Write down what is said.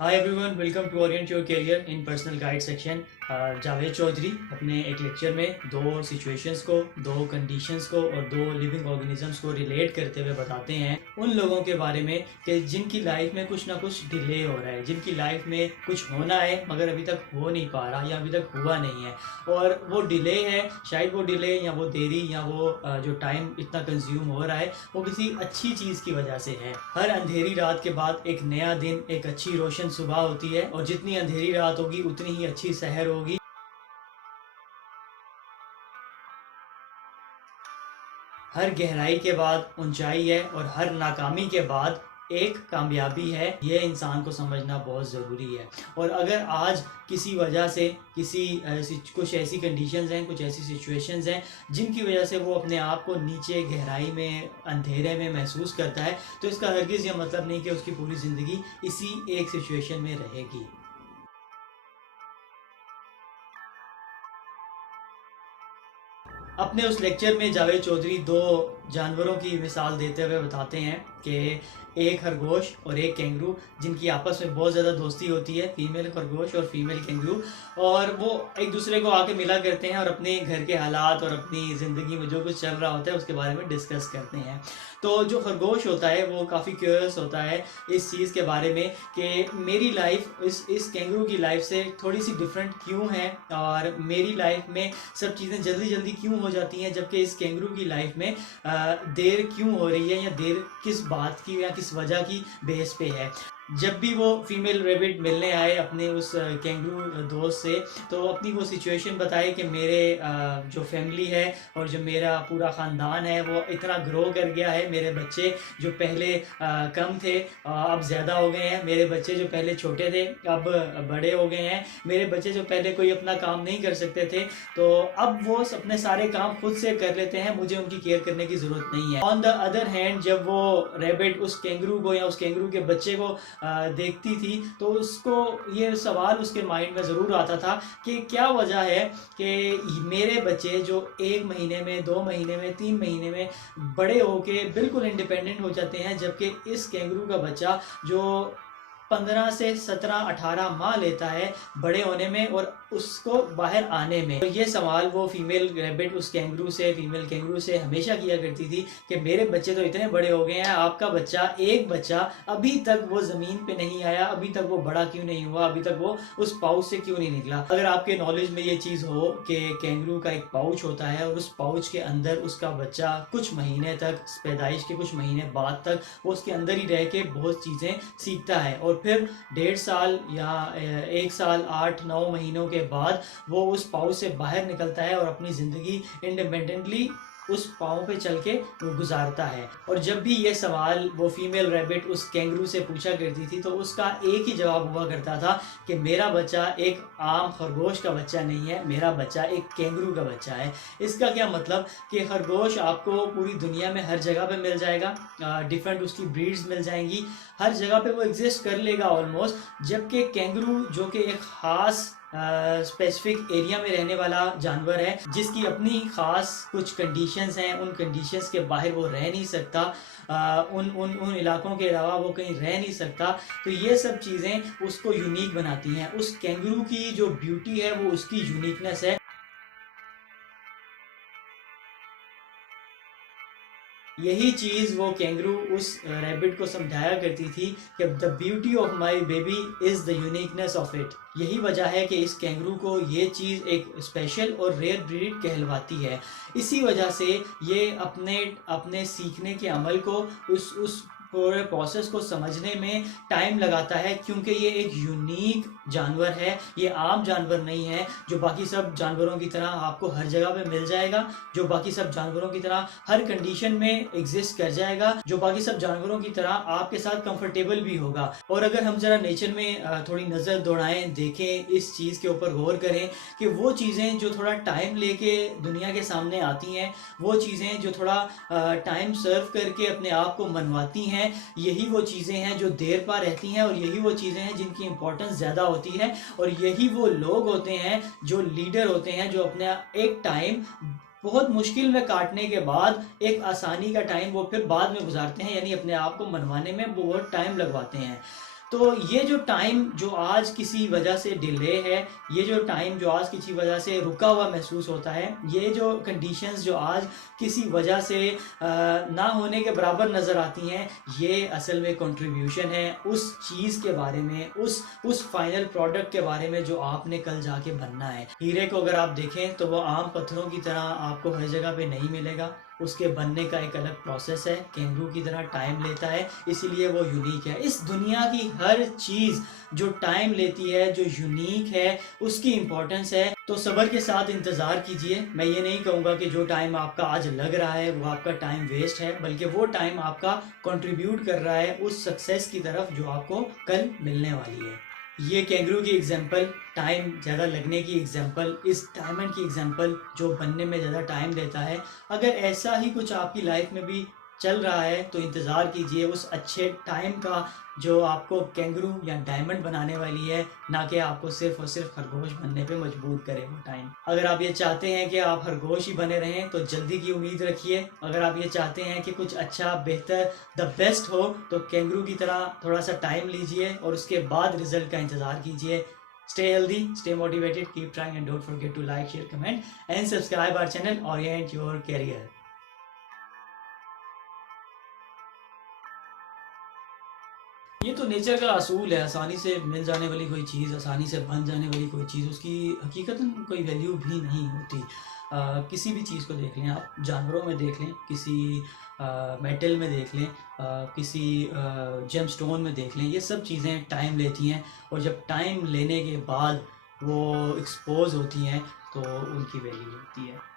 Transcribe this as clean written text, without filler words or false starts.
Hi everyone, welcome to orient your career in personal guide section. Javed Chaudhary अपने एक lecture में दो सिचुएशंस को, दो कंडीशंस को और दो लिविंग ऑर्गेनिजम्स को रिलेट करते हुए बताते हैं उन लोगों के बारे में कि जिनकी लाइफ में कुछ ना कुछ डिले हो रहा है, जिनकी लाइफ में कुछ होना है मगर अभी तक हो नहीं पा रहा या अभी तक हुआ नहीं है। और वो डिले है, शायद वो डिले या वो देरी या वो जो टाइम इतना कंज्यूम हो रहा है वो किसी अच्छी चीज़ की वजह से है। हर अंधेरी रात के बाद एक नया दिन, एक अच्छी रोशन सुबह होती है और जितनी अंधेरी रात होगी उतनी ही अच्छी सहर होगी। हर गहराई के बाद ऊंचाई है और हर नाकामी के बाद एक कामयाबी है। यह इंसान को समझना बहुत ज़रूरी है। और अगर आज किसी वजह से कुछ ऐसी कंडीशंस हैं, कुछ ऐसी सिचुएशंस हैं जिनकी वजह से वो अपने आप को नीचे गहराई में, अंधेरे में महसूस करता है, तो इसका हरगिज़ यह मतलब नहीं कि उसकी पूरी ज़िंदगी इसी एक सिचुएशन में रहेगी। अपने उस लेक्चर में जावेद चौधरी दो जानवरों की मिसाल देते हुए बताते हैं कि एक खरगोश और एक कैंगरू, जिनकी आपस में बहुत ज़्यादा दोस्ती होती है, फीमेल खरगोश और फीमेल कैंगरू, और वो एक दूसरे को आके मिला करते हैं और अपने घर के हालात और अपनी ज़िंदगी में जो कुछ चल रहा होता है उसके बारे में डिस्कस करते हैं। तो जो खरगोश होता है वो काफ़ी क्यूरियस होता है इस चीज़ के बारे में कि मेरी लाइफ इस कैंगरू की लाइफ से थोड़ी सी डिफरेंट क्यों है और मेरी लाइफ में सब चीज़ें जल्दी जल्दी क्यों हो जाती हैं, जबकि इस कैंगरू की लाइफ में देर क्यों हो रही है या देर किस बात की या किस वजह की बेस पे है। जब भी वो फीमेल रेबिट मिलने आए अपने उस कैंगरू दोस्त से, तो अपनी वो सिचुएशन बताई कि मेरे जो फैमिली है और जो मेरा पूरा ख़ानदान है वो इतना ग्रो कर गया है। मेरे बच्चे जो पहले कम थे अब ज़्यादा हो गए हैं। मेरे बच्चे जो पहले छोटे थे अब बड़े हो गए हैं। मेरे बच्चे जो पहले कोई अपना काम नहीं कर सकते थे तो अब वो अपने सारे काम खुद से कर लेते हैं, मुझे उनकी केयर करने की ज़रूरत नहीं है। ऑन द अदर हैंड, जब वो रेबिट उस कैंगरू को या उस कैंगरू के बच्चे को देखती थी तो उसको ये सवाल उसके माइंड में ज़रूर आता था कि क्या वजह है कि मेरे बच्चे जो 1 महीने में, 2 महीने में, 3 महीने में बड़े होके बिल्कुल इंडिपेंडेंट हो जाते हैं, जबकि इस कैंगरू का बच्चा जो 15 से 17 18 माह लेता है बड़े होने में और उसको बाहर आने में। तो ये सवाल वो फीमेल रैबिट उस कैंगरू से, फीमेल कैंगरू से हमेशा किया करती थी कि मेरे बच्चे तो इतने बड़े हो गए हैं, आपका बच्चा, एक बच्चा अभी तक वो ज़मीन पे नहीं आया, अभी तक वो बड़ा क्यों नहीं हुआ, अभी तक वो उस पाउच से क्यों नहीं निकला। अगर आपके नॉलेज में ये चीज़ हो कि कैंगरू का एक पाउच होता है और उस पाउच के अंदर उसका बच्चा कुछ महीने तक, पैदाइश के कुछ महीने बाद तक वो उसके अंदर ही रह के बहुत चीज़ें सीखता है और फिर 1.5 साल या 1 साल 8-9 महीनों के बाद वो उस पाँव से बाहर निकलता है और अपनी ज़िंदगी इंडिपेंडेंटली उस पाँव पे चल के गुजारता है। और जब भी ये सवाल वो फीमेल रैबिट उस कैंगरू से पूछा करती थी तो उसका एक ही जवाब हुआ करता था कि मेरा बच्चा एक आम खरगोश का बच्चा नहीं है, मेरा बच्चा एक कैंगरू का बच्चा है। इसका क्या मतलब कि खरगोश आपको पूरी दुनिया में हर जगह पे मिल जाएगा, डिफरेंट उसकी ब्रीड्स मिल जाएंगी, हर जगह पे वो एग्जिस्ट कर लेगा ऑलमोस्ट, जबकि कैंगरू जो कि एक ख़ास स्पेसिफिक एरिया में रहने वाला जानवर है जिसकी अपनी ख़ास कुछ कंडीशंस हैं, उन कंडीशंस के बाहर वो रह नहीं सकता, उन उन उन इलाकों के अलावा वो कहीं रह नहीं सकता। तो ये सब चीज़ें उसको यूनिक बनाती हैं। उस कैंगरू की जो ब्यूटी है वो उसकी यूनिकनेस है। यही चीज़ वो कैंगरू उस रैबिट को समझाया करती थी कि the beauty of my baby is the uniqueness of it. यही वजह है कि इस कैंगरू को ये चीज़ एक स्पेशल और रेयर ब्रीड कहलवाती है। इसी वजह से ये अपने अपने सीखने के अमल को, उस पूरे प्रोसेस को समझने में टाइम लगाता है, क्योंकि ये एक यूनिक जानवर है। ये आम जानवर नहीं है जो बाकी सब जानवरों की तरह आपको हर जगह पे मिल जाएगा, जो बाकी सब जानवरों की तरह हर कंडीशन में एग्जिस्ट कर जाएगा, जो बाकी सब जानवरों की तरह आपके साथ कंफर्टेबल भी होगा। और अगर हम ज़रा नेचर में थोड़ी नज़र दौड़ाएं, देखें, इस चीज़ के ऊपर गौर करें कि वो चीज़ें जो थोड़ा टाइम लेके दुनिया के सामने आती हैं, वो चीज़ें जो थोड़ा टाइम सर्व करके अपने आप को मनवाती हैं, यही वो चीज़ें हैं जो देर पा रहती हैं और यही वो चीज़ें हैं जिनकी इंपॉर्टेंस ज़्यादा होती है। और यही वो लोग होते हैं जो लीडर होते हैं, जो अपना एक टाइम बहुत मुश्किल में काटने के बाद एक आसानी का टाइम वो फिर बाद में गुजारते हैं, यानी अपने आप को मनवाने में बहुत टाइम लगवाते हैं। तो ये जो टाइम जो आज किसी वजह से डिले है, ये जो टाइम जो आज किसी वजह से रुका हुआ महसूस होता है, ये जो कंडीशंस जो आज किसी वजह से ना होने के बराबर नज़र आती हैं, ये असल में कंट्रीब्यूशन है उस चीज़ के बारे में, उस फाइनल प्रोडक्ट के बारे में जो आपने कल जाके बनना है। हीरे को अगर आप देखें तो वो आम पत्थरों की तरह आपको हर जगह पे नहीं मिलेगा, उसके बनने का एक अलग प्रोसेस है, कैंगरू की तरह टाइम लेता है, इसीलिए वो यूनिक है। इस दुनिया की हर चीज़ जो टाइम लेती है, जो यूनिक है, उसकी इम्पोर्टेंस है। तो सब्र के साथ इंतज़ार कीजिए। मैं ये नहीं कहूँगा कि जो टाइम आपका आज लग रहा है वो आपका टाइम वेस्ट है, बल्कि वो टाइम आपका कंट्रीब्यूट कर रहा है उस सक्सेस की तरफ जो आपको कल मिलने वाली है। ये कैंगरू की एग्जांपल, टाइम ज़्यादा लगने की एग्जांपल, इस डायमंड की एग्जांपल जो बनने में ज़्यादा टाइम लेता है। अगर ऐसा ही कुछ आपकी लाइफ में भी चल रहा है तो इंतज़ार कीजिए उस अच्छे टाइम का जो आपको कैंगरू या डायमंड बनाने वाली है, ना कि आपको सिर्फ और सिर्फ खरगोश बनने पे मजबूर करे वो टाइम। अगर आप ये चाहते हैं कि आप खरगोश ही बने रहें तो जल्दी की उम्मीद रखिए। अगर आप ये चाहते हैं कि कुछ अच्छा, बेहतर, द बेस्ट हो तो कैंगरू की तरह थोड़ा सा टाइम लीजिए और उसके बाद रिजल्ट का इंतज़ार कीजिए। Stay healthy, stay motivated, keep trying, and don't forget to like, share, comment, and subscribe our channel. Orient your career. ये तो नेचर का असूल है, आसानी से मिल जाने वाली कोई चीज़, आसानी से बन जाने वाली कोई चीज़, उसकी हकीकतन कोई वैल्यू भी नहीं होती। किसी भी चीज़ को देख लें आप, जानवरों में देख लें, किसी मेटल में देख लें, किसी जेम स्टोन में देख लें, ये सब चीज़ें टाइम लेती हैं और जब टाइम लेने के बाद वो एक्सपोज होती हैं तो उनकी वैल्यू होती है।